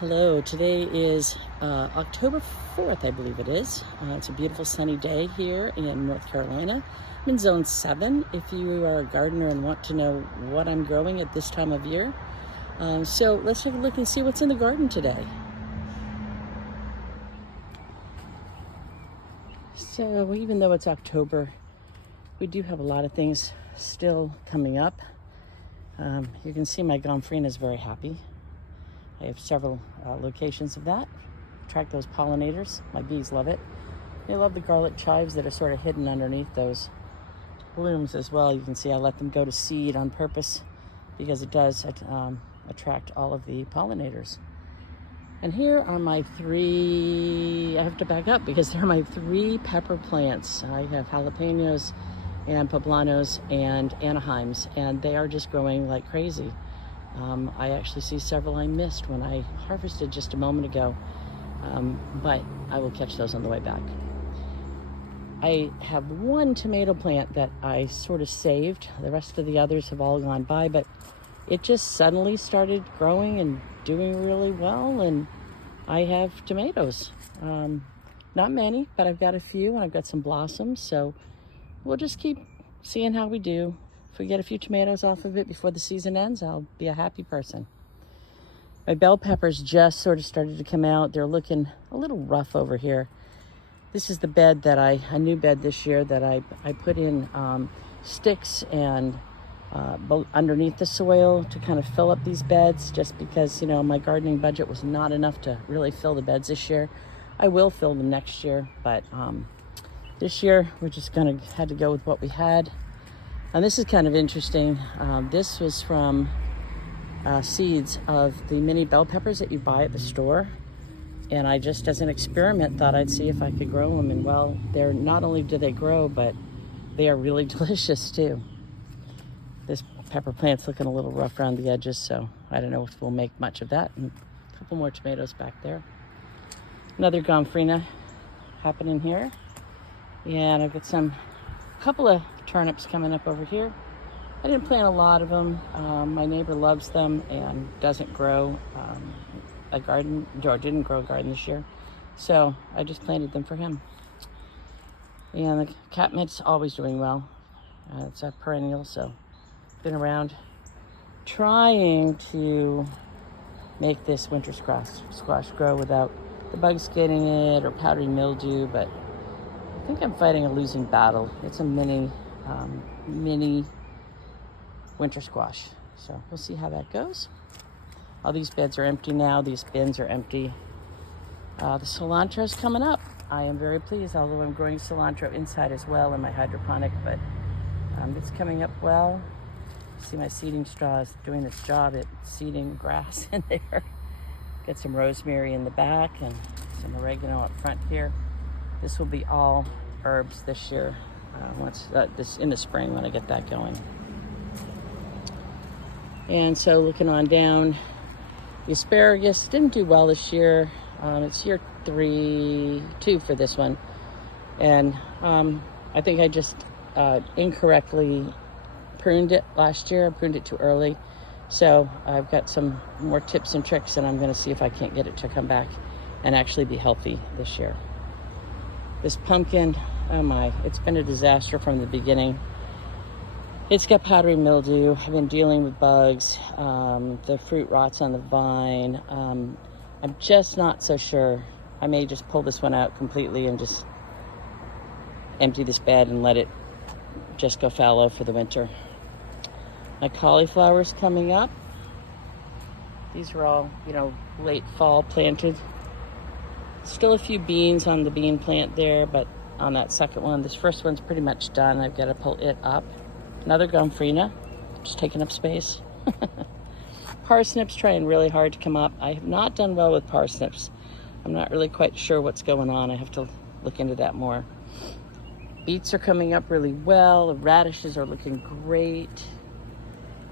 Hello, today is October 4th, I believe it is. It's a beautiful sunny day here in North Carolina. I'm in zone 7 if you are a gardener and want to know what I'm growing at this time of year. So let's take a look and see what's in the garden today. So even though it's October, we do have a lot of things still coming up. You can see my gomphrena is very happy. I have several locations of that. Attract those pollinators. My bees love it. They love the garlic chives that are sort of hidden underneath those blooms as well. You can see I let them go to seed on purpose because it does attract all of the pollinators. And here are my I have to back up because they're my 3 pepper plants. I have jalapenos and poblanos and Anaheims, and they are just growing like crazy. I actually see several I missed when I harvested just a moment ago, but I will catch those on the way back. I have 1 tomato plant that I sort of saved. The rest of the others have all gone by, but it just suddenly started growing and doing really well, and I have tomatoes. Not many, but I've got a few, and I've got some blossoms, so we'll just keep seeing how we do. If we get a few tomatoes off of it before the season ends, I'll be a happy person. My bell peppers just sort of started to come out. They're looking a little rough over here. This is the bed that a new bed this year that I put in sticks and underneath the soil to kind of fill up these beds, just because, my gardening budget was not enough to really fill the beds this year. I will fill them next year, but this year we're just had to go with what we had. And this is kind of interesting. This was from seeds of the mini bell peppers that you buy at the store. And I just, as an experiment, thought I'd see if I could grow them. And well, they're not only do they grow, but they are really delicious too. This pepper plant's looking a little rough around the edges, so I don't know if we'll make much of that. And a couple more tomatoes back there. Another gomphrena happening here. And I've got a couple of turnips coming up over here. I didn't plant a lot of them. My neighbor loves them and doesn't grow a garden, or didn't grow a garden this year. So I just planted them for him. And the catmint's always doing well. It's a perennial, so been around trying to make this winter squash grow without the bugs getting it or powdery mildew, but I think I'm fighting a losing battle. It's a mini winter squash. So we'll see how that goes. All these beds are empty now. These bins are empty. The cilantro is coming up. I am very pleased, although I'm growing cilantro inside as well in my hydroponic, but it's coming up well. See my seeding straw is doing its job at seeding grass in there. Got some rosemary in the back and some oregano up front here. This will be all herbs this year, this in the spring when I get that going. And so looking on down, the asparagus didn't do well this year. It's year 2 for this one. And I think I just incorrectly pruned it last year. I pruned it too early. So I've got some more tips and tricks, and I'm going to see if I can't get it to come back and actually be healthy this year. This pumpkin, oh my, it's been a disaster from the beginning. It's got powdery mildew. I've been dealing with bugs. The fruit rots on the vine. I'm just not so sure. I may just pull this one out completely and just empty this bed and let it just go fallow for the winter. My cauliflower's coming up. These are all, late fall planted. Still a few beans on the bean plant there, but on that second one, this first one's pretty much done. I've got to pull it up. Another gomphrena, just taking up space. Parsnips trying really hard to come up. I have not done well with parsnips. I'm not really quite sure what's going on. I have to look into that more. Beets are coming up really well. The radishes are looking great.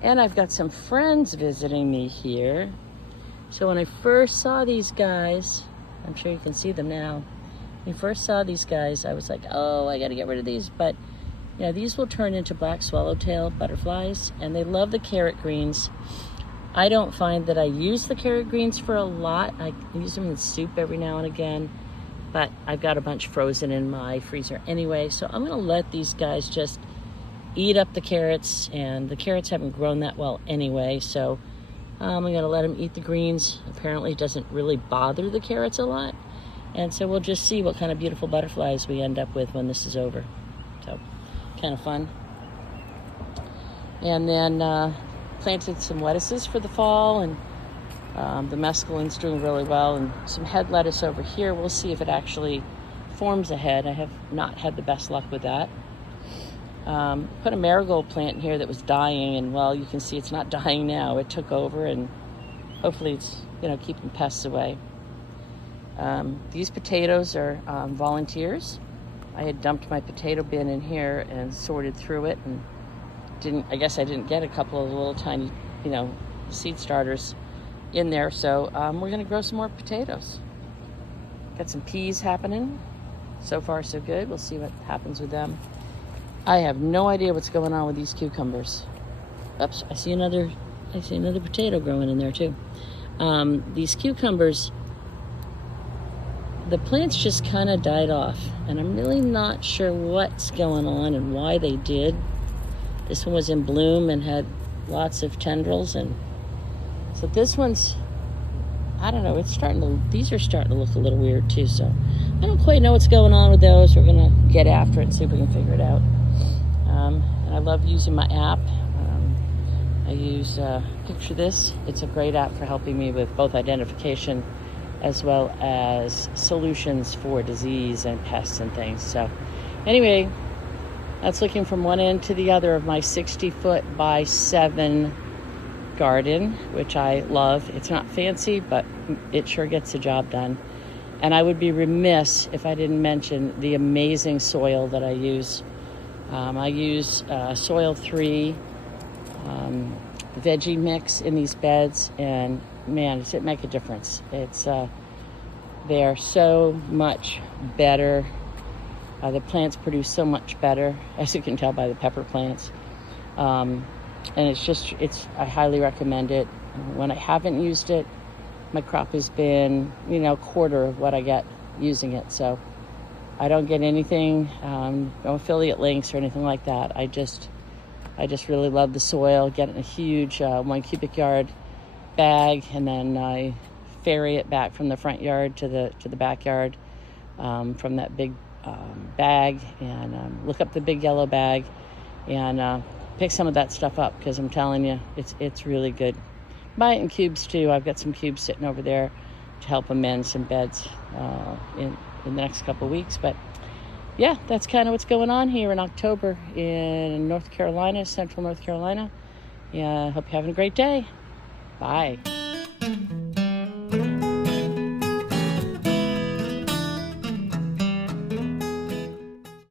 And I've got some friends visiting me here. So when I first saw these guys, I'm sure you can see them now. When I first saw these guys, I was like, oh, I got to get rid of these. But these will turn into black swallowtail butterflies, and they love the carrot greens. I don't find that I use the carrot greens for a lot. I use them in soup every now and again, but I've got a bunch frozen in my freezer anyway, so I'm gonna let these guys just eat up the carrots, and the carrots haven't grown that well anyway, so I'm gonna let them eat the greens. Apparently it doesn't really bother the carrots a lot, and so we'll just see what kind of beautiful butterflies we end up with when this is over. So, kind of fun. And then planted some lettuces for the fall, and the mescaline's doing really well, and some head lettuce over here. We'll see if it actually forms a head. I have not had the best luck with that. Put a marigold plant in here that was dying, and well, you can see it's not dying now. It took over, and hopefully it's, you know, keeping pests away. These potatoes are volunteers. I had dumped my potato bin in here and sorted through it, and I guess I didn't get a couple of little tiny, you know, seed starters in there, so we're gonna grow some more potatoes. Got some peas happening. So far so good. We'll see what happens with them. I have no idea what's going on with these cucumbers. Oops, I see another potato growing in there too. These cucumbers, the plants just kind of died off, and I'm really not sure what's going on and why they did. This one was in bloom and had lots of tendrils, and so this one's, I don't know, these are starting to look a little weird too, so I don't quite know what's going on with those. We're gonna get after it and see if we can figure it out. And I love using my app. I use Picture This. It's a great app for helping me with both identification as well as solutions for disease and pests and things. So anyway, that's looking from one end to the other of my 60-foot by 7 garden, which I love. It's not fancy, but it sure gets the job done. And I would be remiss if I didn't mention the amazing soil that I use. I use Soil 3 veggie mix in these beds, and man, does it make a difference. They are so much better. The plants produce so much better, as you can tell by the pepper plants. And I highly recommend it. When I haven't used it, my crop has been, you know, a quarter of what I get using it. So I don't get anything, no affiliate links or anything like that. I just really love the soil. Get it in a huge 1 cubic yard bag, and then I ferry it back from the front yard to the backyard from that big bag, and look up the big yellow bag and pick some of that stuff up, because I'm telling you, it's really good. Buy it in cubes too. I've got some cubes sitting over there to help amend some beds in the next couple of weeks. But yeah, that's kind of what's going on here in October in North Carolina, central North Carolina. Yeah, I hope you're having a great day. Bye.